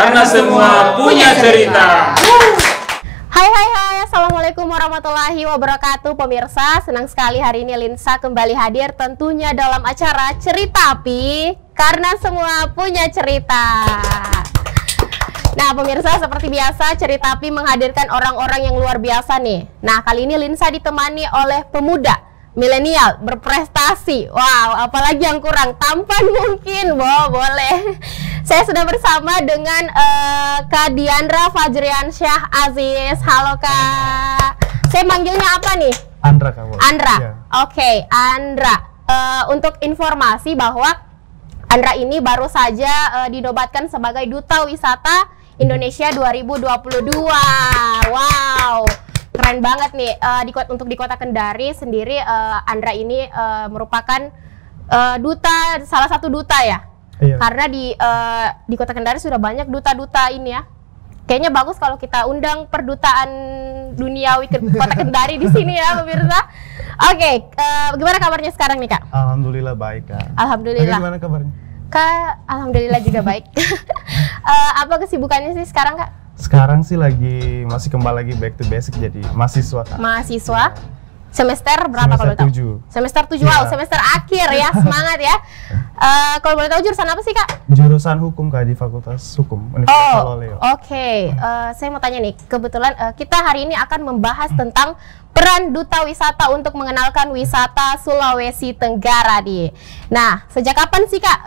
Karena semua punya cerita. Hai, assalamualaikum warahmatullahi wabarakatuh pemirsa. Senang sekali hari ini Linsa kembali hadir tentunya dalam acara Cerita Api, karena semua punya cerita. Nah pemirsa, seperti biasa Cerita Api menghadirkan orang-orang yang luar biasa nih. Nah kali ini Linsa ditemani oleh pemuda milenial berprestasi. Wow, apalagi yang kurang? Tampan mungkin, boleh. Saya sudah bersama dengan Kak Diandra Fajriansyah Aziz. Halo Kak. Saya manggilnya apa nih? Andra Kak. Andra. Ya. Oke, Andra. Untuk informasi bahwa Andra ini baru saja dinobatkan sebagai Duta Wisata Indonesia 2022. Wow. Keren banget nih. Untuk di Kota Kendari sendiri, Andra ini merupakan salah satu duta ya. Iya. Karena di Kota Kendari sudah banyak duta-duta ini ya. Kayaknya bagus kalau kita undang perdutaan duniawi ke Kota Kendari di sini ya pemirsa. Oke, gimana kabarnya sekarang nih Kak? Alhamdulillah baik Kak. Alhamdulillah. Kak, gimana kabarnya? Kak, alhamdulillah juga baik. Apa kesibukannya sih sekarang Kak? Sekarang sih masih kembali lagi back to basic, jadi mahasiswa Kak. Mahasiswa? Semester berapa kalau Semester tahu? 7. Semester 7. Wow, semester akhir ya. Semangat ya. Kalau boleh tahu jurusan apa sih Kak? Jurusan hukum Kak, di Fakultas Hukum Universitas Loleo. Oke. Saya mau tanya nih, kebetulan kita hari ini akan membahas tentang peran Duta Wisata untuk mengenalkan wisata Sulawesi Tenggara nih. Nah, sejak kapan sih Kak?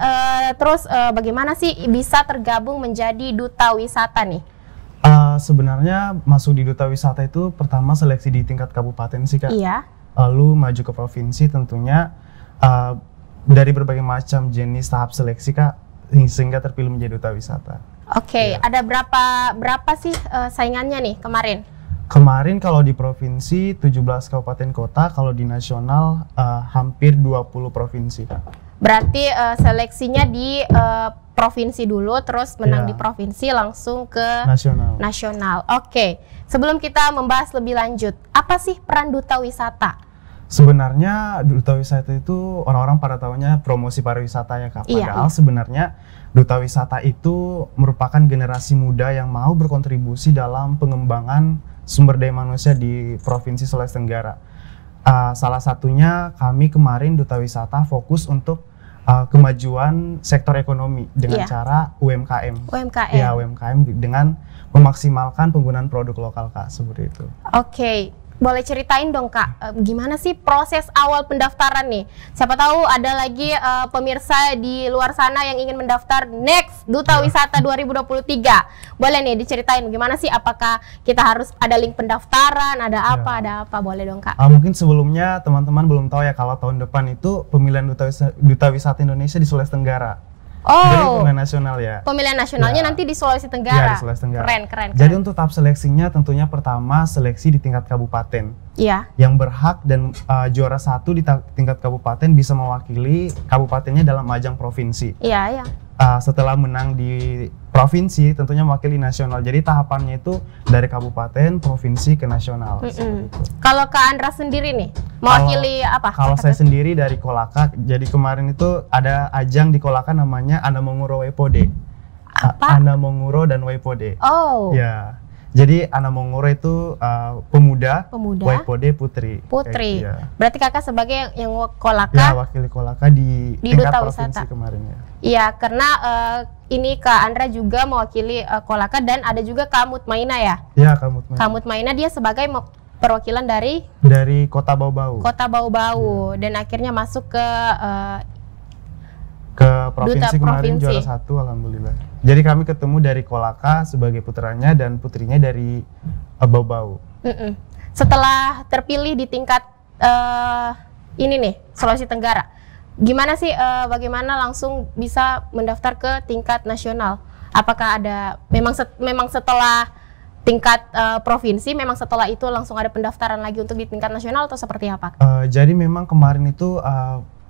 Terus bagaimana sih bisa tergabung menjadi Duta Wisata nih? Sebenarnya masuk di Duta Wisata itu pertama seleksi di tingkat kabupaten sih Kak. Iya. Lalu maju ke provinsi tentunya dari berbagai macam jenis tahap seleksi Kak, sehingga terpilih menjadi Duta Wisata. Oke, Ya. ada berapa sih saingannya nih kemarin? Kemarin kalau di provinsi 17 kabupaten kota, kalau di nasional hampir 20 provinsi Kak. Berarti seleksinya di provinsi dulu, terus menang Ya. di provinsi langsung ke Nasional. Oke, sebelum kita membahas lebih lanjut, apa sih peran Duta Wisata? Sebenarnya Duta Wisata itu orang-orang pada tahunya promosi pariwisata ya Kak. Padahal sebenarnya Duta Wisata itu merupakan generasi muda yang mau berkontribusi dalam pengembangan sumber daya manusia di Provinsi Sulawesi Tenggara. Salah satunya kami kemarin Duta Wisata fokus untuk kemajuan sektor ekonomi dengan cara UMKM. UMKM. Ya, UMKM dengan memaksimalkan penggunaan produk lokal Kak, seperti itu. Oke, boleh ceritain dong Kak, gimana sih proses awal pendaftaran nih? Siapa tahu ada lagi pemirsa di luar sana yang ingin mendaftar next Duta Wisata 2023. Boleh nih diceritain gimana sih, apakah kita harus ada link pendaftaran, ada apa, boleh dong Kak? Mungkin sebelumnya teman-teman belum tahu ya kalau tahun depan itu pemilihan Duta Wisata Indonesia di Sulawesi Tenggara. Jadi pemilihan nasional ya. Pemilihan nasionalnya nanti di Sulawesi Tenggara. Ya, di Sulawesi Tenggara. Keren. Jadi untuk tahap seleksinya tentunya pertama seleksi di tingkat kabupaten. Iya. Yang berhak dan juara 1 di tingkat kabupaten bisa mewakili kabupatennya dalam ajang provinsi. Iya. Setelah menang di provinsi tentunya mewakili nasional. Jadi tahapannya itu dari kabupaten, provinsi ke nasional. Kalau Kak Andra sendiri nih mewakili apa? Kalau saya sendiri dari Kolaka. Jadi kemarin itu ada ajang di Kolaka namanya Anamonguro Waipode. Apa? Anamonguro dan Waipode. Oh. Ya. Jadi Anamonguro itu pemuda, Waipode putri. Putri. Ya. Berarti Kakak sebagai yang Kolaka. Ya, wakili Kolaka di tingkat Duta provinsi Wisata kemarin ya. Iya, karena ini Kak Andra juga mewakili Kolaka, dan ada juga Kak Mutmaina ya? Ya, Kak Mutmaina dia sebagai perwakilan dari Kota Bau-Bau. Kota Bau-Bau, dan akhirnya masuk ke provinsi kemarin juara 1, alhamdulillah. Jadi kami ketemu dari Kolaka sebagai putranya dan putrinya dari Bau-Bau. Setelah terpilih di tingkat ini nih, Sulawesi Tenggara, gimana sih bagaimana langsung bisa mendaftar ke tingkat nasional? Apakah ada memang setelah tingkat provinsi, memang setelah itu langsung ada pendaftaran lagi untuk di tingkat nasional atau seperti apa? Jadi memang kemarin itu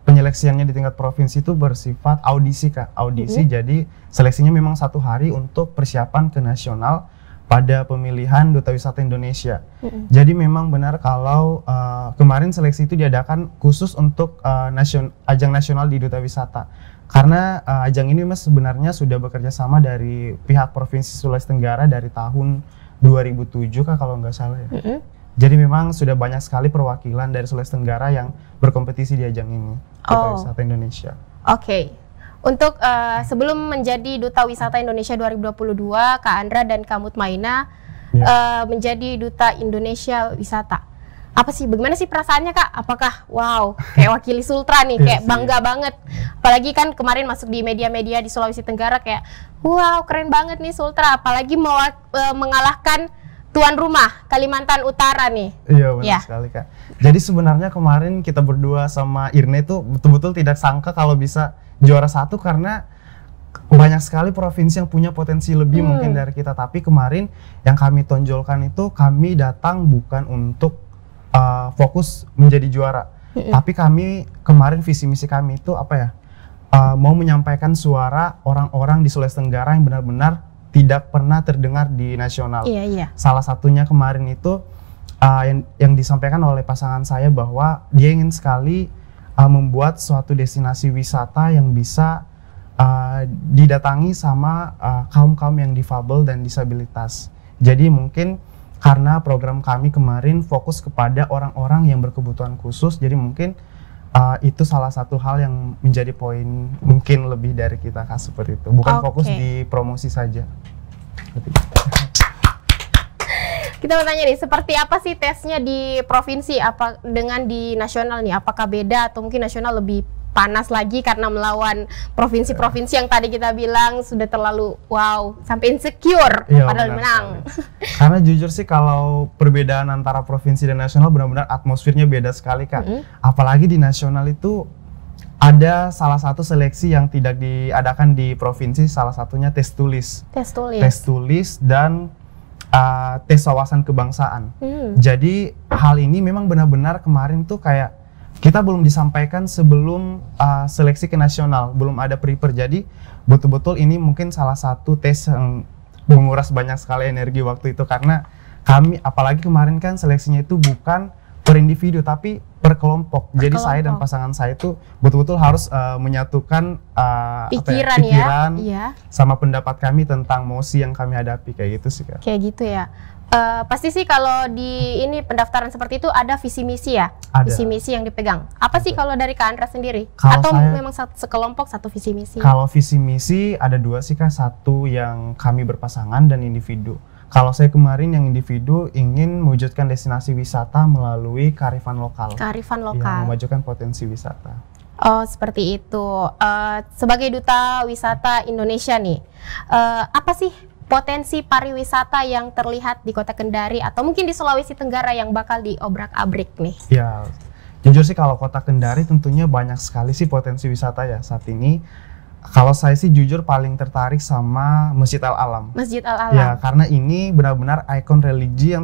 penyeleksiannya di tingkat provinsi itu bersifat audisi Kak. Audisi, jadi seleksinya memang 1 hari untuk persiapan ke nasional pada pemilihan Duta Wisata Indonesia. Jadi memang benar kalau kemarin seleksi itu diadakan khusus untuk ajang nasional di Duta Wisata. Karena ajang ini Mas sebenarnya sudah bekerja sama dari pihak Provinsi Sulawesi Tenggara dari tahun 2007 Kak kalau nggak salah ya. Jadi memang sudah banyak sekali perwakilan dari Sulawesi Tenggara yang berkompetisi di ajang ini, Duta Wisata Indonesia. Oke. Untuk sebelum menjadi Duta Wisata Indonesia 2022, Kak Andra dan Kak Mutmainah menjadi Duta Indonesia Wisata. Apa sih, bagaimana sih perasaannya Kak? Apakah wow, kayak wakili Sultra nih, kayak bangga banget. Apalagi kan kemarin masuk di media-media di Sulawesi Tenggara kayak wow, keren banget nih Sultra. Apalagi mau mengalahkan tuan rumah Kalimantan Utara nih. Iya benar sekali Kak. Jadi sebenarnya kemarin kita berdua sama Irne tuh betul-betul tidak sangka kalau bisa juara 1 karena banyak sekali provinsi yang punya potensi lebih mungkin dari kita. Tapi kemarin yang kami tonjolkan itu kami datang bukan untuk fokus menjadi juara. Tapi kami kemarin visi misi kami itu apa ya? Mau menyampaikan suara orang-orang di Sulawesi Tenggara yang benar-benar tidak pernah terdengar di nasional. Salah satunya kemarin itu yang disampaikan oleh pasangan saya bahwa dia ingin sekali membuat suatu destinasi wisata yang bisa didatangi sama kaum-kaum yang difabel dan disabilitas. Jadi mungkin karena program kami kemarin fokus kepada orang-orang yang berkebutuhan khusus, jadi mungkin itu salah satu hal yang menjadi poin mungkin lebih dari kita Kak, seperti itu. Bukan fokus di promosi saja. Kita mau tanya nih, seperti apa sih tesnya di provinsi apa dengan di nasional nih? Apakah beda atau mungkin nasional lebih panas lagi karena melawan provinsi-provinsi yang tadi kita bilang sudah terlalu wow sampai insecure padahal menang. Karena jujur sih kalau perbedaan antara provinsi dan nasional benar-benar atmosfernya beda sekali Kak. Apalagi di nasional itu ada salah satu seleksi yang tidak diadakan di provinsi, salah satunya tes tulis. Tes tulis dan tes wawasan kebangsaan. Jadi hal ini memang benar-benar kemarin tuh kayak kita belum disampaikan sebelum seleksi ke nasional, belum ada prepare. Jadi betul-betul ini mungkin salah satu tes yang menguras banyak sekali energi waktu itu karena kami apalagi kemarin kan seleksinya itu bukan per individu tapi per kelompok. Jadi saya dan pasangan saya itu betul-betul harus menyatukan pikiran sama pendapat kami tentang mosi yang kami hadapi kayak gitu sih Kak. Kayak gitu ya. Pasti sih kalau di ini pendaftaran seperti itu ada visi misi ya, visi misi yang dipegang. Apa sih kalau dari Kak Andra sendiri? Atau memang sekelompok satu visi misi? Kalau visi misi ada dua sih Kak, satu yang kami berpasangan dan individu. Kalau saya kemarin yang individu ingin mewujudkan destinasi wisata melalui kearifan lokal. Kearifan lokal. Yang memajukan potensi wisata. Oh seperti itu. Sebagai Duta Wisata Indonesia nih, apa sih potensi pariwisata yang terlihat di Kota Kendari atau mungkin di Sulawesi Tenggara yang bakal diobrak-abrik nih? Ya, jujur sih kalau Kota Kendari tentunya banyak sekali sih potensi wisata ya saat ini. Kalau saya sih jujur paling tertarik sama Masjid Al-Alam. Masjid Al-Alam. Ya, karena ini benar-benar ikon religi yang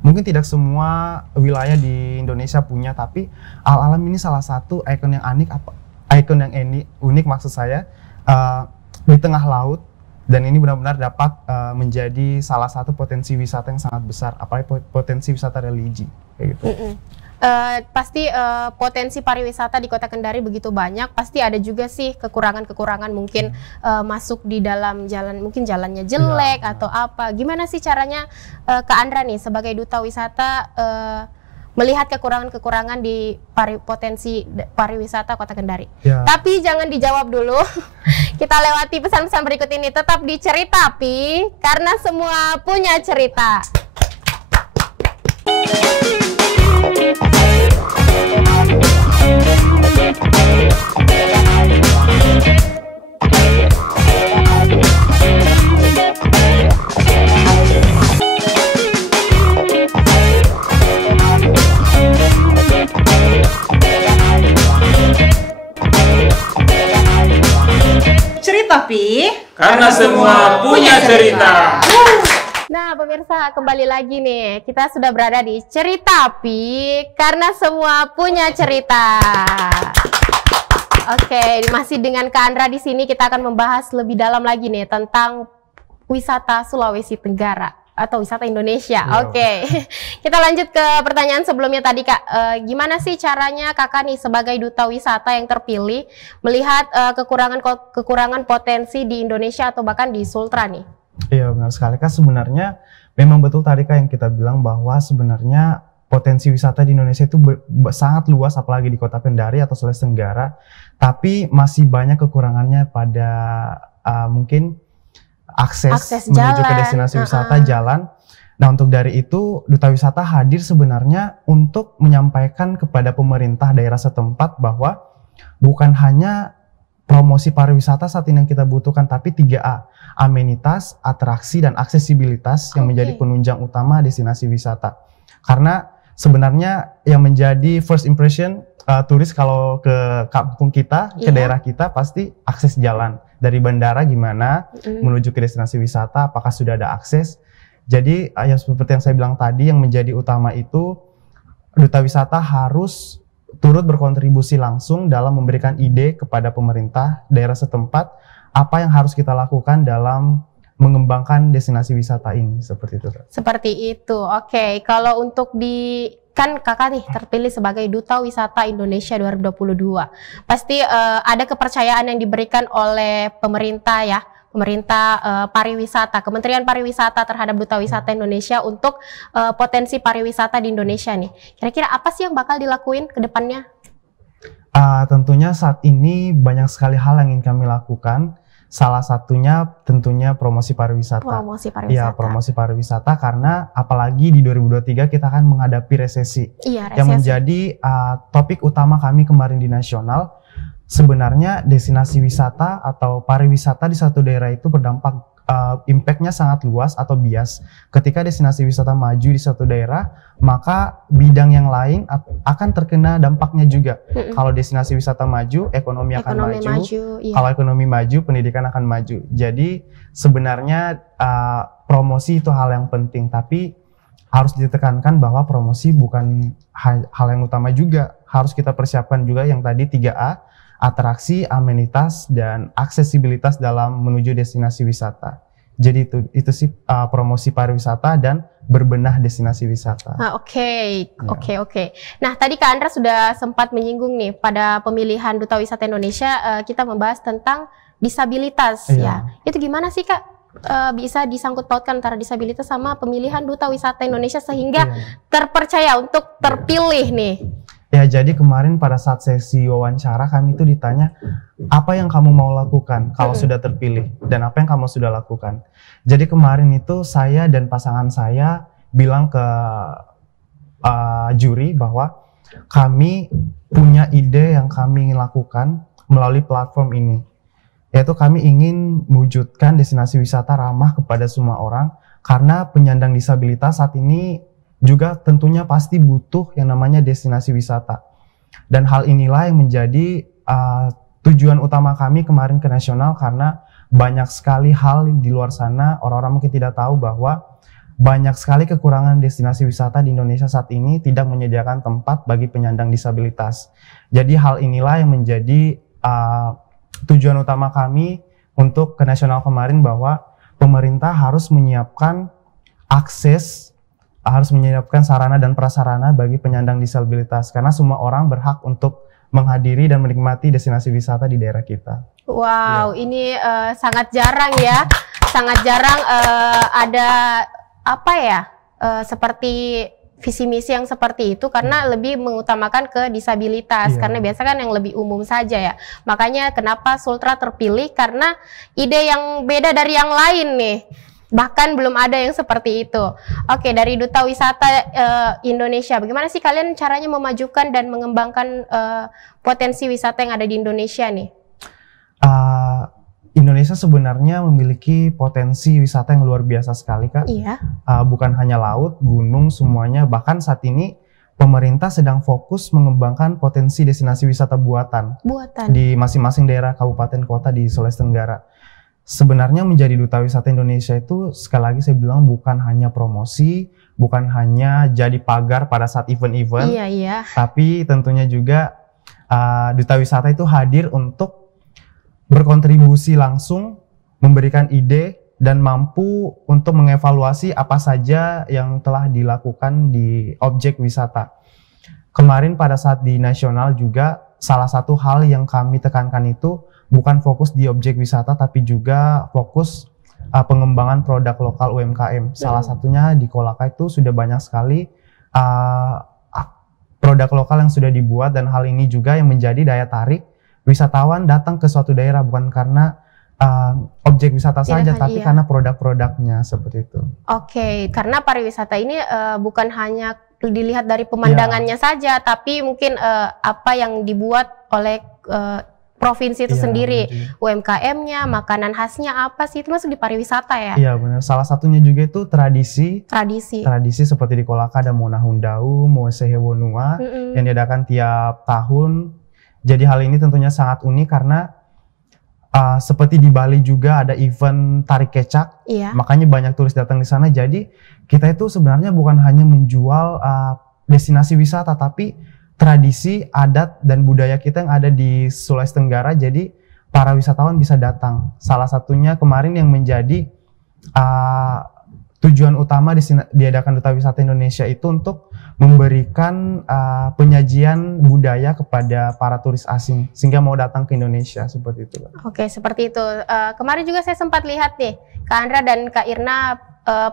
mungkin tidak semua wilayah di Indonesia punya, tapi Al-Alam ini salah satu ikon yang unik maksud saya di tengah laut. Dan ini benar-benar dapat menjadi salah satu potensi wisata yang sangat besar, apalagi potensi wisata religi kayak gitu. Pasti potensi pariwisata di Kota Kendari begitu banyak, pasti ada juga sih kekurangan-kekurangan mungkin masuk di dalam jalan, mungkin jalannya jelek atau apa. Gimana sih caranya Kak Andra nih sebagai Duta Wisata melihat kekurangan-kekurangan di potensi pariwisata Kota Kendari? Tapi jangan dijawab dulu. Kita lewati pesan-pesan berikut ini. Tetap di Ceritapi karena semua punya cerita. Ceritapi karena semua punya cerita. Nah pemirsa, kembali lagi nih, kita sudah berada di Ceritapi karena semua punya cerita. Oke, masih dengan Kak Andra di sini kita akan membahas lebih dalam lagi nih tentang wisata Sulawesi Tenggara. atau wisata Indonesia. Iya. Oke. Kita lanjut ke pertanyaan sebelumnya tadi Kak. Gimana sih caranya Kakak nih sebagai duta wisata yang terpilih melihat kekurangan potensi di Indonesia atau bahkan di Sultra nih? Iya benar sekali Kak, sebenarnya memang betul tadi Kak yang kita bilang bahwa sebenarnya potensi wisata di Indonesia itu sangat luas, apalagi di Kota Kendari atau Sulawesi Tenggara, tapi masih banyak kekurangannya pada mungkin akses menuju ke destinasi wisata, jalan. Nah untuk dari itu Duta Wisata hadir sebenarnya untuk menyampaikan kepada pemerintah daerah setempat bahwa bukan hanya promosi pariwisata saat ini yang kita butuhkan, tapi 3A, amenitas, atraksi, dan aksesibilitas yang menjadi penunjang utama destinasi wisata. Karena sebenarnya yang menjadi first impression turis kalau ke kampung kita, ke daerah kita, pasti akses jalan. Dari bandara gimana menuju ke destinasi wisata, apakah sudah ada akses. Jadi yang seperti yang saya bilang tadi, yang menjadi utama itu Duta Wisata harus turut berkontribusi langsung dalam memberikan ide kepada pemerintah daerah setempat apa yang harus kita lakukan dalam mengembangkan destinasi wisata ini, seperti itu. Seperti itu. Oke, kalau untuk kan Kakak nih terpilih sebagai Duta Wisata Indonesia 2022. Pasti ada kepercayaan yang diberikan oleh pemerintah ya, pemerintah pariwisata, Kementerian Pariwisata terhadap Duta Wisata Indonesia untuk potensi pariwisata di Indonesia nih. Kira-kira apa sih yang bakal dilakuin ke depannya? Tentunya saat ini banyak sekali hal yang ingin kami lakukan. Salah satunya tentunya promosi pariwisata. Promosi pariwisata. Iya, promosi pariwisata, karena apalagi di 2023 kita akan menghadapi resesi. Iya, resesi. Yang menjadi topik utama kami kemarin di nasional, sebenarnya destinasi wisata atau pariwisata di satu daerah itu berdampak, impact-nya sangat luas atau bias. Ketika destinasi wisata maju di satu daerah, maka bidang yang lain akan terkena dampaknya juga. Kalau destinasi wisata maju, ekonomi akan maju. Iya. Kalau ekonomi maju, pendidikan akan maju. Jadi sebenarnya promosi itu hal yang penting, tapi harus ditekankan bahwa promosi bukan hal yang utama juga. Harus kita persiapkan juga yang tadi 3A, atraksi, amenitas, dan aksesibilitas dalam menuju destinasi wisata. Jadi itu sih promosi pariwisata dan berbenah destinasi wisata. Oke. Nah tadi Kak Andra sudah sempat menyinggung nih pada pemilihan Duta Wisata Indonesia, kita membahas tentang disabilitas ya. Itu gimana sih Kak bisa disangkut pautkan antara disabilitas sama pemilihan Duta Wisata Indonesia sehingga terpercaya untuk terpilih nih? Ya, jadi kemarin pada saat sesi wawancara kami itu ditanya apa yang kamu mau lakukan kalau sudah terpilih dan apa yang kamu sudah lakukan. Jadi kemarin itu saya dan pasangan saya bilang ke juri bahwa kami punya ide yang kami ingin lakukan melalui platform ini. Yaitu kami ingin mewujudkan destinasi wisata ramah kepada semua orang, karena penyandang disabilitas saat ini juga tentunya pasti butuh yang namanya destinasi wisata. Dan hal inilah yang menjadi tujuan utama kami kemarin ke nasional, karena banyak sekali hal di luar sana, orang-orang mungkin tidak tahu bahwa banyak sekali kekurangan destinasi wisata di Indonesia saat ini tidak menyediakan tempat bagi penyandang disabilitas. Jadi hal inilah yang menjadi tujuan utama kami untuk ke nasional kemarin, bahwa pemerintah harus menyiapkan akses, harus menyiapkan sarana dan prasarana bagi penyandang disabilitas, karena semua orang berhak untuk menghadiri dan menikmati destinasi wisata di daerah kita. Wow, ini sangat jarang ya, sangat jarang ada apa ya, seperti visi misi yang seperti itu, karena lebih mengutamakan ke disabilitas, karena biasa kan yang lebih umum saja ya. Makanya kenapa Sultra terpilih, karena ide yang beda dari yang lain nih. Bahkan belum ada yang seperti itu. Oke, dari Duta Wisata Indonesia, bagaimana sih kalian caranya memajukan dan mengembangkan potensi wisata yang ada di Indonesia nih? Indonesia sebenarnya memiliki potensi wisata yang luar biasa sekali, Kak. Iya. Bukan hanya laut, gunung, semuanya. Bahkan saat ini pemerintah sedang fokus mengembangkan potensi destinasi wisata buatan di masing-masing daerah kabupaten kota di Sulawesi Tenggara. Sebenarnya menjadi Duta Wisata Indonesia itu, sekali lagi saya bilang, bukan hanya promosi, bukan hanya jadi pagar pada saat event-event, tapi tentunya juga Duta Wisata itu hadir untuk berkontribusi langsung, memberikan ide dan mampu untuk mengevaluasi apa saja yang telah dilakukan di objek wisata. Kemarin pada saat di nasional juga salah satu hal yang kami tekankan itu bukan fokus di objek wisata tapi juga fokus pengembangan produk lokal UMKM. Salah satunya di Kolaka itu sudah banyak sekali produk lokal yang sudah dibuat, dan hal ini juga yang menjadi daya tarik wisatawan datang ke suatu daerah bukan karena objek wisata saja, tapi karena produk-produknya seperti itu. Oke, karena pariwisata ini bukan hanya dilihat dari pemandangannya saja, tapi mungkin apa yang dibuat oleh provinsi itu sendiri, UMKM-nya, makanan khasnya apa sih, itu masuk di pariwisata ya? Iya benar. Salah satunya juga itu tradisi seperti di Kolaka ada Monahundau, Moesehewonua yang diadakan tiap tahun. Jadi hal ini tentunya sangat unik karena seperti di Bali juga ada event tarik kecak, makanya banyak turis datang di sana. Jadi kita itu sebenarnya bukan hanya menjual destinasi wisata, tapi tradisi, adat, dan budaya kita yang ada di Sulawesi Tenggara. Jadi para wisatawan bisa datang. Salah satunya kemarin yang menjadi tujuan utama diadakan Duta Wisata Indonesia itu untuk memberikan penyajian budaya kepada para turis asing sehingga mau datang ke Indonesia, seperti itu. Oke, seperti itu. Kemarin juga saya sempat lihat nih Kak Andra dan Kak Irna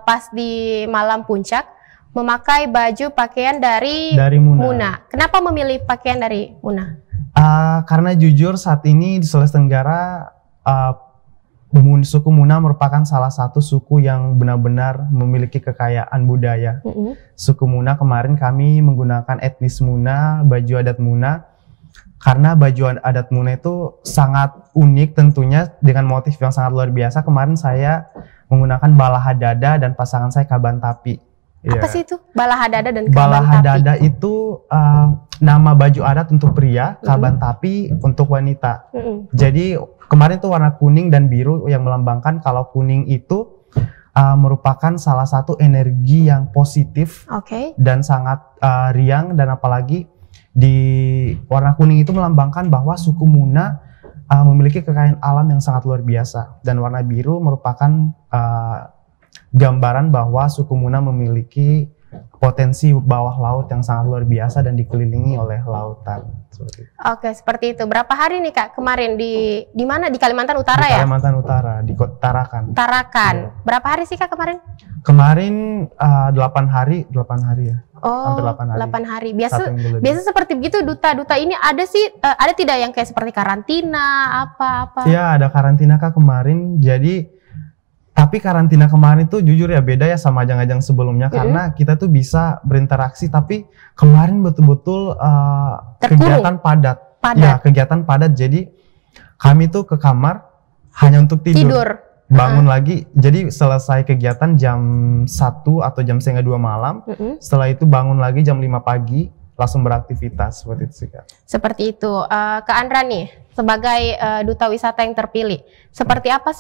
pas di malam puncak memakai baju pakaian dari Muna. Kenapa memilih pakaian dari Muna? Karena jujur saat ini di Sulawesi Tenggara suku Muna merupakan salah satu suku yang benar-benar memiliki kekayaan budaya. Suku Muna, kemarin kami menggunakan etnis Muna, baju adat Muna, karena baju adat Muna itu sangat unik tentunya dengan motif yang sangat luar biasa. Kemarin saya menggunakan balahadada dan pasangan saya Kabantapi. Apa sih itu balahadada dan Kabantapi? Balahadada itu nama baju adat untuk pria, Kabantapi untuk wanita. Jadi kemarin itu warna kuning dan biru yang melambangkan kalau kuning itu merupakan salah satu energi yang positif dan sangat riang, dan apalagi di warna kuning itu melambangkan bahwa suku Muna memiliki kekayaan alam yang sangat luar biasa, dan warna biru merupakan gambaran bahwa suku Muna memiliki potensi bawah laut yang sangat luar biasa dan dikelilingi oleh lautan. Oke, seperti itu. Berapa hari nih Kak kemarin di mana? Di Kalimantan Utara ya? Di Kalimantan Utara, di Tarakan. Tarakan. Ya. Berapa hari sih Kak kemarin? Kemarin 8 hari ya. Oh, hampir 8 hari. Biasa seperti begitu duta-duta ini ada sih, ada tidak yang kayak seperti karantina apa-apa? Iya, ada karantina Kak kemarin. Tapi karantina kemarin tuh jujur ya beda ya sama ajang-ajang sebelumnya, karena kita tuh bisa berinteraksi, tapi kemarin betul-betul kegiatan padat. Ya, kegiatan padat. Jadi kami tuh ke kamar hanya untuk tidur. Bangun lagi. Jadi selesai kegiatan jam 1 atau jam setengah 2 malam. Setelah itu bangun lagi jam 5 pagi, langsung beraktivitas seperti itu sih Kak. Seperti itu. Kak Andra nih, sebagai duta wisata yang terpilih, seperti apa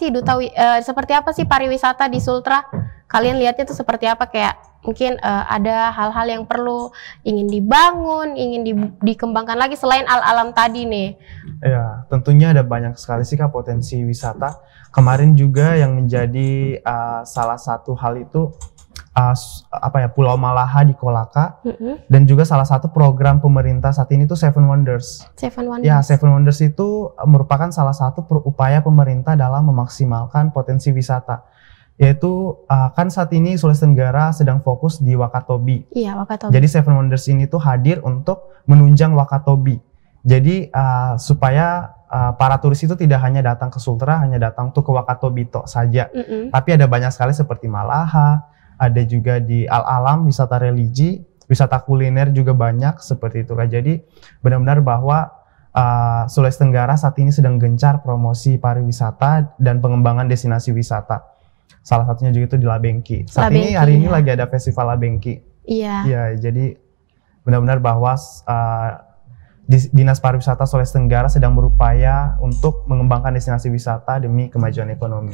sih pariwisata di Sultra? Kalian lihatnya itu seperti apa? Kayak mungkin ada hal-hal yang perlu ingin dibangun, ingin dikembangkan lagi selain alam tadi nih. Ya, tentunya ada banyak sekali sih Kak potensi wisata. Kemarin juga yang menjadi salah satu hal itu Pulau Malaha di Kolaka, dan juga salah satu program pemerintah saat ini tuh Seven Wonders. Ya, Seven Wonders itu merupakan salah satu upaya pemerintah dalam memaksimalkan potensi wisata. Yaitu kan saat ini Sulawesi Tenggara sedang fokus di Wakatobi. Iya, Wakatobi. Jadi Seven Wonders ini tuh hadir untuk menunjang Wakatobi. Jadi supaya para turis itu tidak hanya datang ke Sultra, hanya datang tuh ke Wakatobi tok saja. Tapi ada banyak sekali seperti Malaha, ada juga di Al-Alam, wisata religi, wisata kuliner juga banyak seperti itu Kak. Jadi benar-benar bahwa Sulawesi Tenggara saat ini sedang gencar promosi pariwisata dan pengembangan destinasi wisata. Salah satunya juga itu di Labengki. Saat ini hari ini lagi ada festival Labengki. Iya. Ya, jadi benar-benar bahwa Dinas Pariwisata Sulawesi Tenggara sedang berupaya untuk mengembangkan destinasi wisata demi kemajuan ekonomi.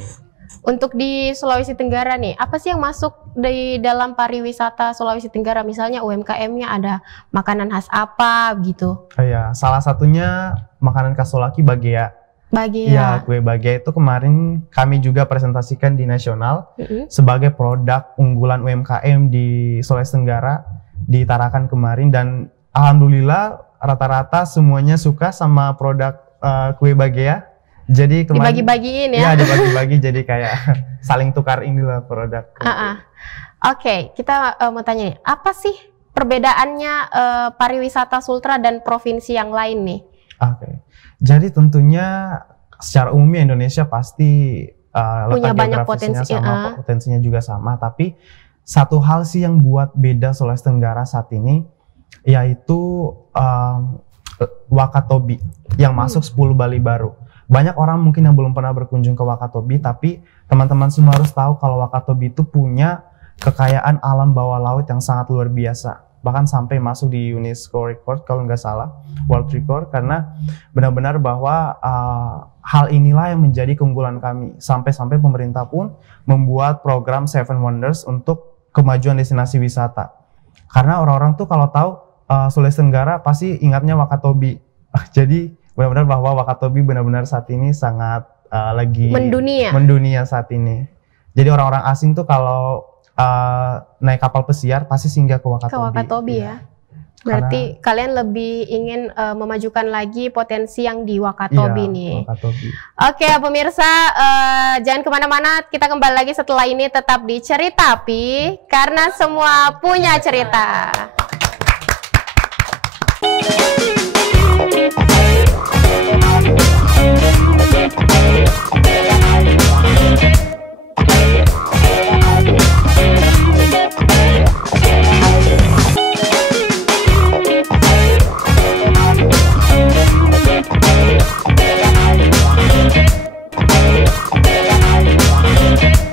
Untuk di Sulawesi Tenggara nih, apa sih yang masuk di dalam pariwisata Sulawesi Tenggara? Misalnya UMKM-nya ada makanan khas apa gitu? Ya, salah satunya makanan khas Solaki Bagea. Bahagia. Ya, kue bahagia itu kemarin kami juga presentasikan di nasional sebagai produk unggulan UMKM di Sulawesi Tenggara di Tarakan kemarin, dan alhamdulillah rata-rata semuanya suka sama produk kue bahagia. Jadi kemarin dibagi-bagiin ya. Iya, dibagi-bagi jadi kayak saling tukar inilah produk. Oke, kita mau tanya nih, apa sih perbedaannya pariwisata Sultra dan provinsi yang lain nih? Oke. Jadi tentunya secara umumnya Indonesia pasti punya letak banyak geografisnya potensi, sama, potensinya juga sama. Tapi satu hal sih yang buat beda Sulawesi Tenggara saat ini, yaitu Wakatobi yang masuk 10 Bali baru. Banyak orang mungkin yang belum pernah berkunjung ke Wakatobi, tapi teman-teman semua harus tahu kalau Wakatobi itu punya kekayaan alam bawah laut yang sangat luar biasa. Bahkan sampai masuk di UNESCO Record kalau nggak salah, World Record, karena benar-benar bahwa hal inilah yang menjadi keunggulan kami. Sampai-sampai pemerintah pun membuat program Seven Wonders untuk kemajuan destinasi wisata. Karena orang-orang tuh kalau tahu Sulawesi Tenggara pasti ingatnya Wakatobi. Jadi benar-benar bahwa Wakatobi benar-benar saat ini sangat lagi mendunia saat ini. Jadi orang-orang asing tuh kalau naik kapal pesiar pasti singgah ke Wakatobi. Ya. Berarti kalian lebih ingin memajukan lagi potensi yang di Wakatobi nih. Wakatobi. Oke pemirsa, jangan kemana-mana, kita kembali lagi setelah ini, tetap di Ceritapi karena semua punya cerita.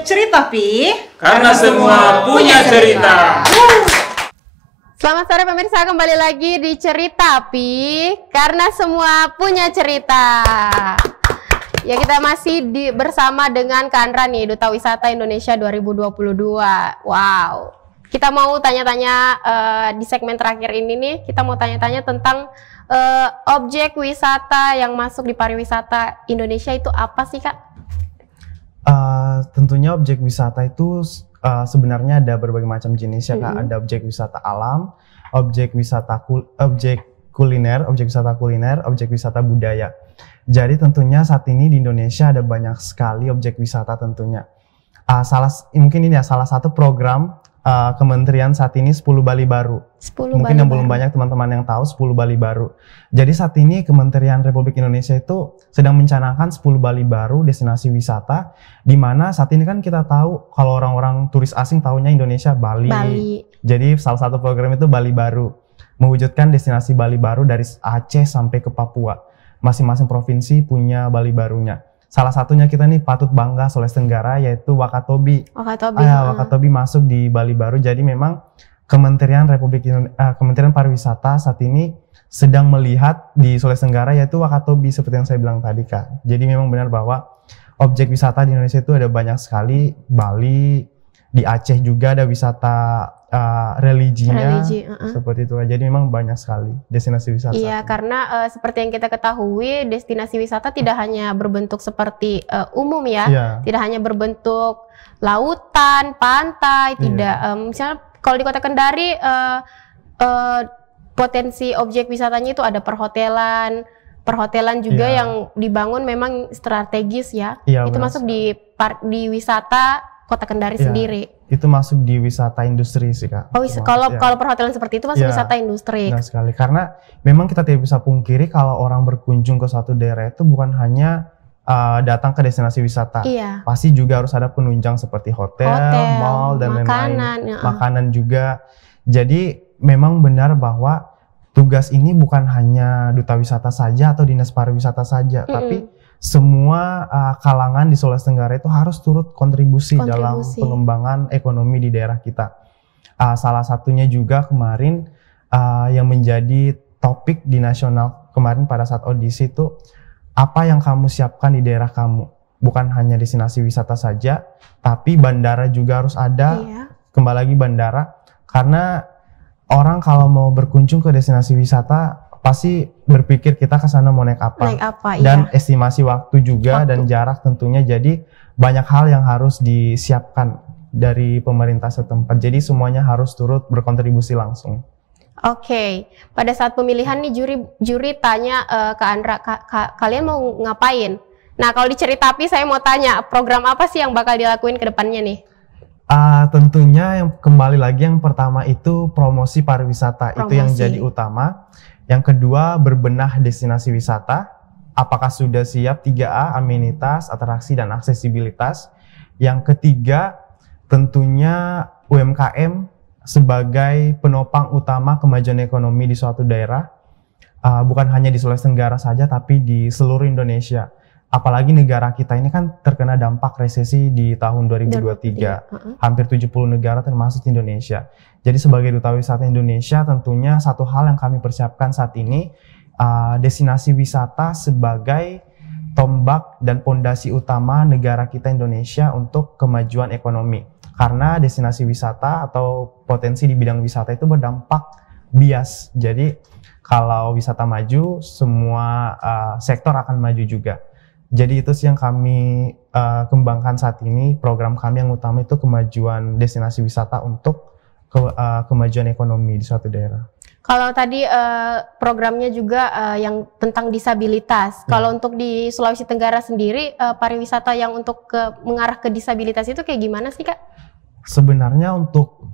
Ceritapi karena semua punya cerita. Selamat sore pemirsa, kembali lagi di Ceritapi karena semua punya cerita. Ya, kita masih bersama dengan Kak Andra nih, Duta Wisata Indonesia 2022. Wow. Kita mau tanya-tanya di segmen terakhir ini nih, kita mau tanya-tanya tentang objek wisata yang masuk di pariwisata Indonesia itu apa sih, Kak? Tentunya objek wisata itu sebenarnya ada berbagai macam jenis ya, Kak. Ada objek wisata alam, objek wisata kuliner, objek wisata budaya. Jadi tentunya saat ini di Indonesia ada banyak sekali objek wisata tentunya. Mungkin ini ya salah satu program Kementerian saat ini 10 Bali baru. Mungkin yang belum banyak teman-teman yang tahu 10 Bali baru. Jadi saat ini Kementerian Republik Indonesia itu sedang mencanangkan 10 Bali baru destinasi wisata, di mana saat ini kan kita tahu kalau orang-orang turis asing tahunya Indonesia Bali. Jadi salah satu program itu Bali Baru, mewujudkan destinasi Bali baru dari Aceh sampai ke Papua. Masing-masing provinsi punya Bali barunya. Salah satunya kita nih patut bangga Sulawesi Tenggara, yaitu Wakatobi. Wakatobi masuk di Bali baru. Jadi memang Kementerian Pariwisata saat ini sedang melihat di Sulawesi Tenggara yaitu Wakatobi seperti yang saya bilang tadi, Kak. Jadi memang benar bahwa objek wisata di Indonesia itu ada banyak sekali. Bali, di Aceh juga ada wisata religinya, seperti itu. Jadi memang banyak sekali destinasi wisata. Iya, karena seperti yang kita ketahui, destinasi wisata tidak hanya berbentuk seperti umum ya, tidak hanya berbentuk lautan, pantai, tidak. Misalnya kalau di Kota Kendari, potensi objek wisatanya itu ada perhotelan juga yang dibangun memang strategis ya. Itu masuk di wisata Kota Kendari sendiri. Itu masuk di wisata industri sih, Kak. Kalau perhotelan seperti itu masuk wisata industri. Benar sekali. Karena memang kita tidak bisa pungkiri kalau orang berkunjung ke suatu daerah itu bukan hanya datang ke destinasi wisata. Pasti juga harus ada penunjang seperti hotel, mall, dan lain-lain. Makanan juga. Jadi memang benar bahwa tugas ini bukan hanya Duta Wisata saja atau Dinas Pariwisata saja, tapi semua kalangan di Sulawesi Tenggara itu harus turut kontribusi dalam pengembangan ekonomi di daerah kita. Salah satunya juga kemarin yang menjadi topik di nasional kemarin pada saat audisi itu, apa yang kamu siapkan di daerah kamu. Bukan hanya destinasi wisata saja, tapi bandara juga harus ada. Kembali lagi bandara, karena orang kalau mau berkunjung ke destinasi wisata pasti berpikir kita ke sana mau naik apa. Dan estimasi waktu juga dan jarak tentunya. Jadi banyak hal yang harus disiapkan dari pemerintah setempat. Jadi semuanya harus turut berkontribusi langsung. Oke, pada saat pemilihan nih juri tanya ke Andra, kalian mau ngapain? Nah, kalau di Ceritapi saya mau tanya, program apa sih yang bakal dilakuin ke depannya nih? Tentunya yang kembali lagi yang pertama itu promosi pariwisata, itu yang jadi utama. Yang kedua berbenah destinasi wisata, apakah sudah siap 3A, amenitas, atraksi dan aksesibilitas. Yang ketiga tentunya UMKM sebagai penopang utama kemajuan ekonomi di suatu daerah, bukan hanya di Sulawesi Tenggara saja tapi di seluruh Indonesia. Apalagi negara kita ini kan terkena dampak resesi di tahun 2023. Hampir 70 negara termasuk Indonesia. Jadi sebagai Duta Wisata Indonesia tentunya satu hal yang kami persiapkan saat ini, destinasi wisata sebagai tombak dan pondasi utama negara kita Indonesia untuk kemajuan ekonomi. Karena destinasi wisata atau potensi di bidang wisata itu berdampak bias. Jadi kalau wisata maju, semua sektor akan maju juga. Jadi itu sih yang kami kembangkan saat ini. Program kami yang utama itu kemajuan destinasi wisata untuk kemajuan ekonomi di suatu daerah. Kalau tadi programnya juga yang tentang disabilitas. Kalau untuk di Sulawesi Tenggara sendiri, pariwisata yang untuk mengarah ke disabilitas itu kayak gimana sih, Kak? Sebenarnya untuk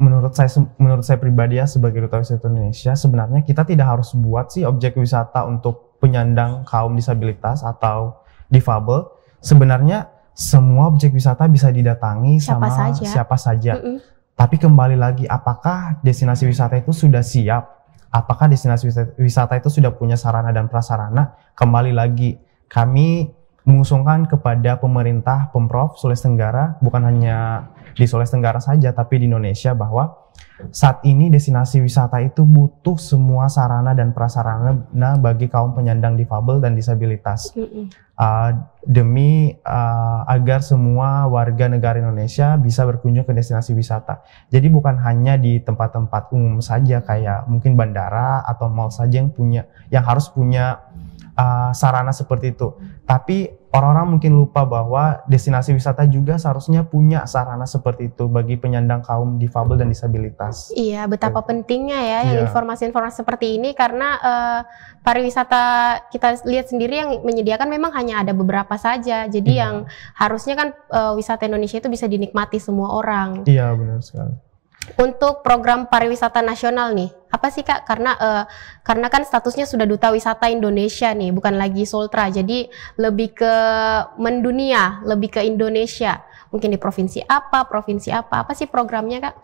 menurut saya pribadi ya sebagai Duta Wisata Indonesia, sebenarnya kita tidak harus buat sih objek wisata untuk penyandang kaum disabilitas atau difabel. Sebenarnya semua objek wisata bisa didatangi siapa saja. Tapi kembali lagi, apakah destinasi wisata itu sudah siap? Apakah destinasi wisata itu sudah punya sarana dan prasarana? Kembali lagi, kami mengusungkan kepada pemerintah Pemprov Sulawesi Tenggara, bukan hanya di Sulawesi Tenggara saja, tapi di Indonesia, bahwa saat ini destinasi wisata itu butuh semua sarana dan prasarana bagi kaum penyandang difabel dan disabilitas. Demi agar semua warga negara Indonesia bisa berkunjung ke destinasi wisata. Jadi bukan hanya di tempat-tempat umum saja kayak mungkin bandara atau mall saja yang harus punya sarana seperti itu. Tapi orang-orang mungkin lupa bahwa destinasi wisata juga seharusnya punya sarana seperti itu bagi penyandang kaum difabel dan disabilitas. Iya, betapa pentingnya ya yang informasi-informasi seperti ini, karena pariwisata kita lihat sendiri yang menyediakan memang hanya ada beberapa saja. Jadi yang harusnya kan wisata Indonesia itu bisa dinikmati semua orang. Iya, benar sekali. Untuk program pariwisata nasional nih, apa sih Kak? Karena kan statusnya sudah Duta Wisata Indonesia nih, bukan lagi Sultra. Jadi lebih ke mendunia, lebih ke Indonesia. Mungkin di provinsi apa sih programnya Kak?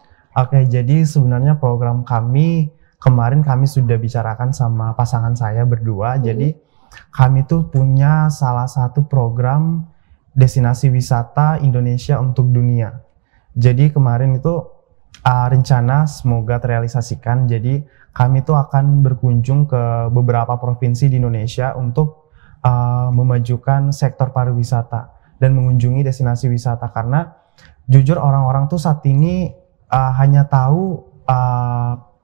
Oke, jadi sebenarnya program kami kemarin kami sudah bicarakan sama pasangan saya berdua. Jadi kami tuh punya salah satu program destinasi wisata Indonesia untuk dunia. Jadi kemarin itu rencana semoga terrealisasikan. Jadi kami tuh akan berkunjung ke beberapa provinsi di Indonesia untuk memajukan sektor pariwisata dan mengunjungi destinasi wisata. Karena jujur orang-orang tuh saat ini hanya tahu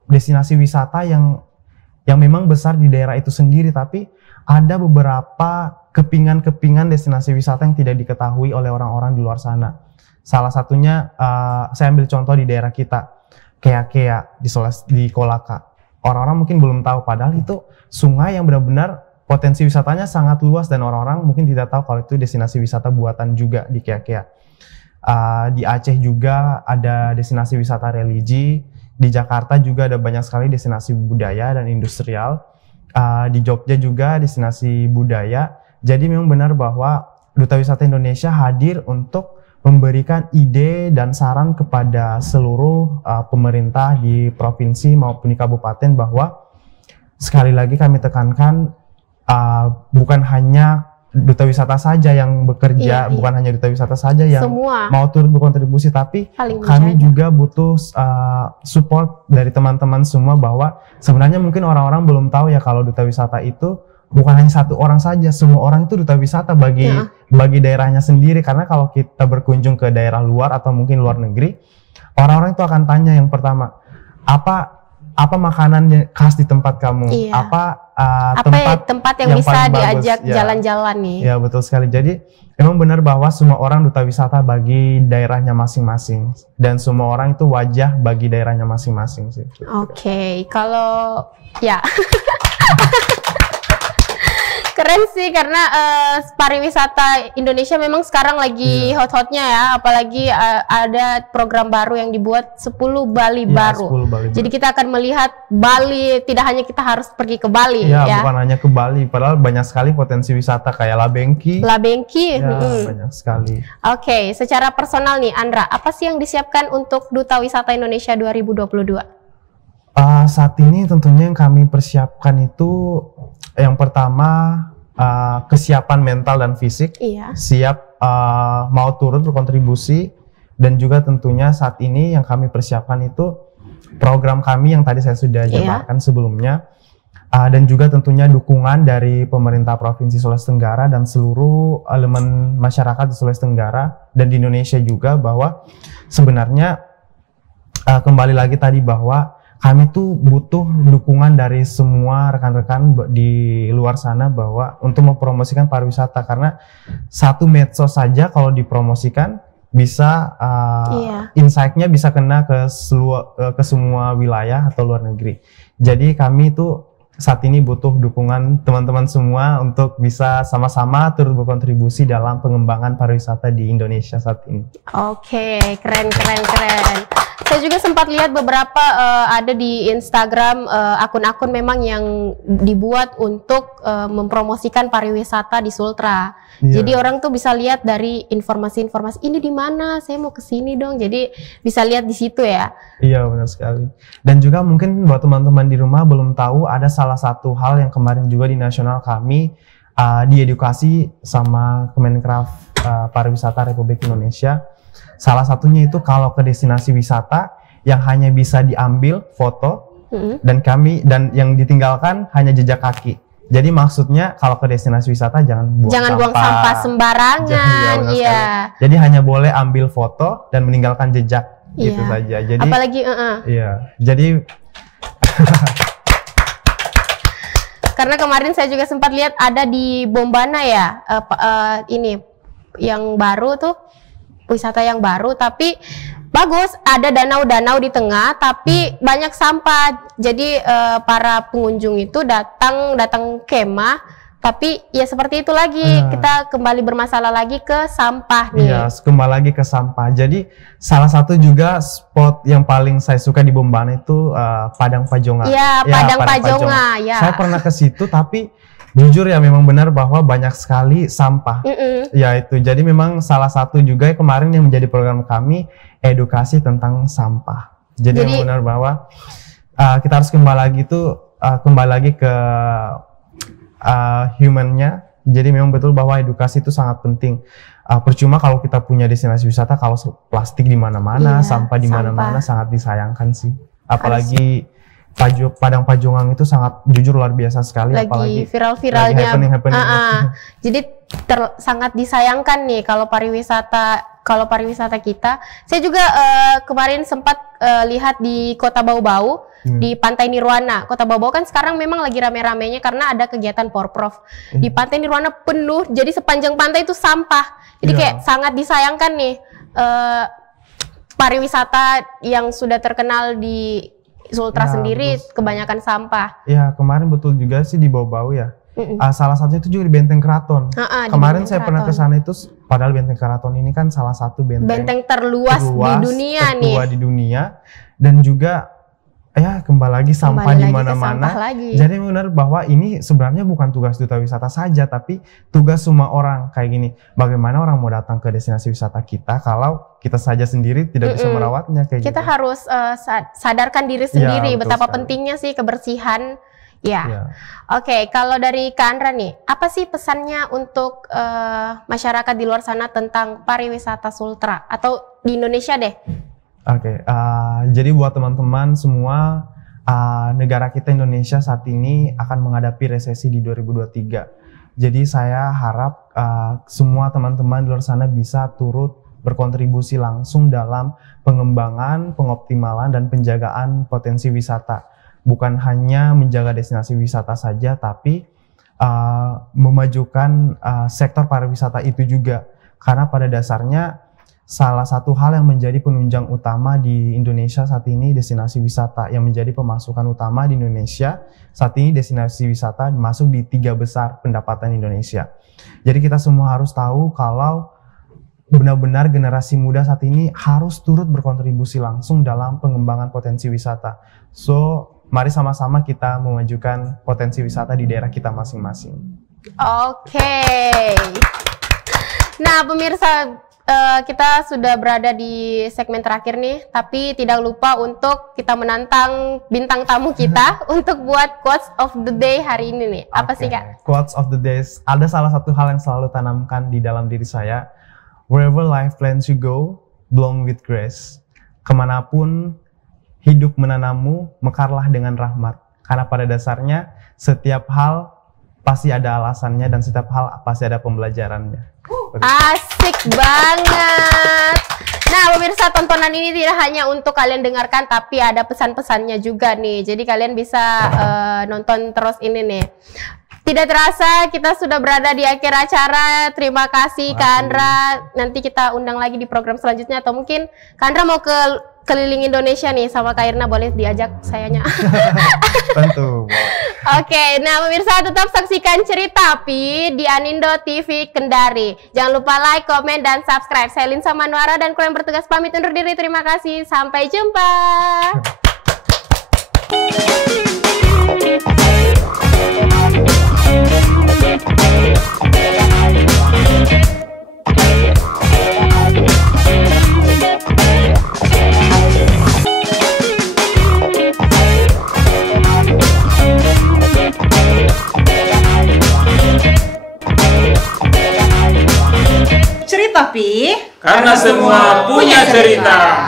destinasi wisata yang memang besar di daerah itu sendiri, tapi ada beberapa kepingan-kepingan destinasi wisata yang tidak diketahui oleh orang-orang di luar sana. Salah satunya, saya ambil contoh di daerah kita, Kea-Kea di Kolaka. Orang-orang mungkin belum tahu, padahal itu sungai yang benar-benar potensi wisatanya sangat luas dan orang-orang mungkin tidak tahu kalau itu destinasi wisata buatan juga di Kea-Kea. Di Aceh juga ada destinasi wisata religi, di Jakarta juga ada banyak sekali destinasi budaya dan industrial, di Jogja juga destinasi budaya. Jadi memang benar bahwa Duta Wisata Indonesia hadir untuk memberikan ide dan saran kepada seluruh pemerintah di provinsi maupun di kabupaten bahwa sekali lagi kami tekankan bukan hanya Duta Wisata saja yang bekerja, bukan hanya Duta Wisata saja yang semua mau turut berkontribusi, tapi kami juga butuh support dari teman-teman semua bahwa sebenarnya mungkin orang-orang belum tahu ya kalau Duta Wisata itu bukan hanya satu orang saja, semua orang itu Duta Wisata bagi daerahnya sendiri. Karena kalau kita berkunjung ke daerah luar atau mungkin luar negeri, orang-orang itu akan tanya yang pertama, apa apa makanan yang khas di tempat kamu, Iya. tempat yang bisa paling bagus. diajak Ya. jalan-jalan nih. Ya betul sekali. Jadi emang benar bahwa semua orang duta wisata bagi daerahnya masing-masing, dan semua orang itu wajah bagi daerahnya masing-masing sih. Oke, kalau ya keren sih karena pariwisata Indonesia memang sekarang lagi hot-hotnya ya, apalagi ada program baru yang dibuat 10 Bali baru. 10 Bali Jadi kita akan melihat Bali, tidak hanya kita harus pergi ke Bali ya. Bukan hanya ke Bali, padahal banyak sekali potensi wisata kayak Labengki. Labengki. Banyak sekali. Oke, secara personal nih Andra, apa sih yang disiapkan untuk Duta Wisata Indonesia 2022? Saat ini tentunya yang kami persiapkan itu yang pertama kesiapan mental dan fisik, siap mau turut berkontribusi, dan juga tentunya saat ini yang kami persiapkan itu program kami yang tadi saya sudah jabarkan sebelumnya, dan juga tentunya dukungan dari pemerintah Provinsi Sulawesi Tenggara dan seluruh elemen masyarakat di Sulawesi Tenggara dan di Indonesia juga, bahwa sebenarnya kembali lagi tadi bahwa kami tuh butuh dukungan dari semua rekan-rekan di luar sana bahwa untuk mempromosikan pariwisata, karena satu medsos saja kalau dipromosikan bisa insight-nya bisa kena ke semua wilayah atau luar negeri. Jadi kami tuh saat ini butuh dukungan teman-teman semua untuk bisa sama-sama turut berkontribusi dalam pengembangan pariwisata di Indonesia saat ini. Oke, keren. Saya juga sempat lihat beberapa ada di Instagram akun-akun memang yang dibuat untuk mempromosikan pariwisata di Sultra. Jadi orang tuh bisa lihat dari informasi-informasi ini di mana, saya mau ke sini dong. Jadi bisa lihat di situ ya. Iya, benar sekali. Dan juga mungkin buat teman-teman di rumah belum tahu, ada salah satu hal yang kemarin juga di nasional kami diedukasi sama Kemenkraf Pariwisata Republik Indonesia. Salah satunya itu kalau ke destinasi wisata yang hanya bisa diambil foto dan yang ditinggalkan hanya jejak kaki. Jadi maksudnya kalau ke destinasi wisata jangan buang sampah sembarangan. Iya. Jadi hanya boleh ambil foto dan meninggalkan jejak gitu saja. Jadi apalagi Jadi karena kemarin saya juga sempat lihat ada di Bombana ya, ini yang baru tuh, wisata yang baru tapi bagus, ada danau-danau di tengah tapi banyak sampah. Jadi para pengunjung itu datang kemah, tapi ya seperti itu lagi, kita kembali bermasalah lagi ke sampah nih. Iya, kembali lagi ke sampah. Jadi salah satu juga spot yang paling saya suka di Bombana itu Padang Pajonga. Iya, Padang Pajonga. Ya. Saya pernah ke situ tapi jujur ya memang benar bahwa banyak sekali sampah. Ya itu, jadi memang salah satu juga kemarin yang menjadi program kami edukasi tentang sampah. Jadi memang benar bahwa kita harus kembali lagi ke human-nya. Jadi memang betul bahwa edukasi itu sangat penting. Percuma kalau kita punya destinasi wisata kalau plastik di mana-mana, sampah di mana-mana, sangat disayangkan sih. Apalagi Padang Pajongang itu sangat jujur luar biasa sekali, apalagi viral-viralnya. Happening. Jadi sangat disayangkan nih kalau pariwisata kita. Saya juga kemarin sempat lihat di Kota Bau-Bau, di Pantai Nirwana. Kota Bau-Bau kan sekarang memang lagi rame-ramenya karena ada kegiatan Porprov. Di Pantai Nirwana penuh, jadi sepanjang pantai itu sampah. Jadi kayak sangat disayangkan nih pariwisata yang sudah terkenal di Sultra sendiri kebanyakan sampah. Ya, kemarin betul juga sih di Bau-Bau ya. Salah satunya itu juga di Benteng Keraton. Kemarin saya pernah ke sana itu, padahal Benteng Keraton ini kan salah satu benteng terluas di dunia dan juga kembali lagi sampah di mana-mana. Jadi benar bahwa ini sebenarnya bukan tugas duta wisata saja, tapi tugas semua orang kayak gini. Bagaimana orang mau datang ke destinasi wisata kita kalau kita saja sendiri tidak bisa merawatnya kayak kita gitu. Harus sadarkan diri sendiri betapa pentingnya sih kebersihan. Oke, kalau dari Kak Andra nih, apa sih pesannya untuk masyarakat di luar sana tentang pariwisata Sultra atau di Indonesia deh? Jadi buat teman-teman semua, negara kita Indonesia saat ini akan menghadapi resesi di 2023. Jadi saya harap semua teman-teman di luar sana bisa turut berkontribusi langsung dalam pengembangan, pengoptimalan, dan penjagaan potensi wisata. bukan hanya menjaga destinasi wisata saja, tapi memajukan sektor pariwisata itu juga. Karena pada dasarnya salah satu hal yang menjadi penunjang utama di Indonesia saat ini destinasi wisata, yang menjadi pemasukan utama di Indonesia saat ini destinasi wisata masuk di 3 besar pendapatan Indonesia. Jadi kita semua harus tahu kalau benar-benar generasi muda saat ini harus turut berkontribusi langsung dalam pengembangan potensi wisata. So, mari sama-sama kita memajukan potensi wisata di daerah kita masing-masing. Oke. Nah, pemirsa, kita sudah berada di segmen terakhir nih, tapi tidak lupa untuk kita menantang bintang tamu kita untuk buat quotes of the day hari ini nih. Apa sih, Kak? Quotes of the day, ada salah satu hal yang selalu tanamkan di dalam diri saya. Wherever life plans you go, bloom with grace. Kemanapun hidup menanammu, mekarlah dengan rahmat. Karena pada dasarnya setiap hal pasti ada alasannya dan setiap hal pasti ada pembelajarannya. Asik banget. Nah, pemirsa, tontonan ini tidak hanya untuk kalian dengarkan, tapi ada pesan-pesannya juga nih. Jadi kalian bisa nonton terus ini nih. Tidak terasa kita sudah berada di akhir acara. Terima kasih Kak Andra. Nanti kita undang lagi di program selanjutnya, atau mungkin Kak Andra mau keliling Indonesia nih sama Kak Irna, boleh diajak sayanya. Tentu. Oke, nah pemirsa, tetap saksikan Cerita Api di Anindo TV Kendari. Jangan lupa like, komen, dan subscribe. Saya Linsa Manuara dan kru yang bertugas pamit undur diri. Terima kasih, sampai jumpa. Cerita Pi, karena semua punya cerita.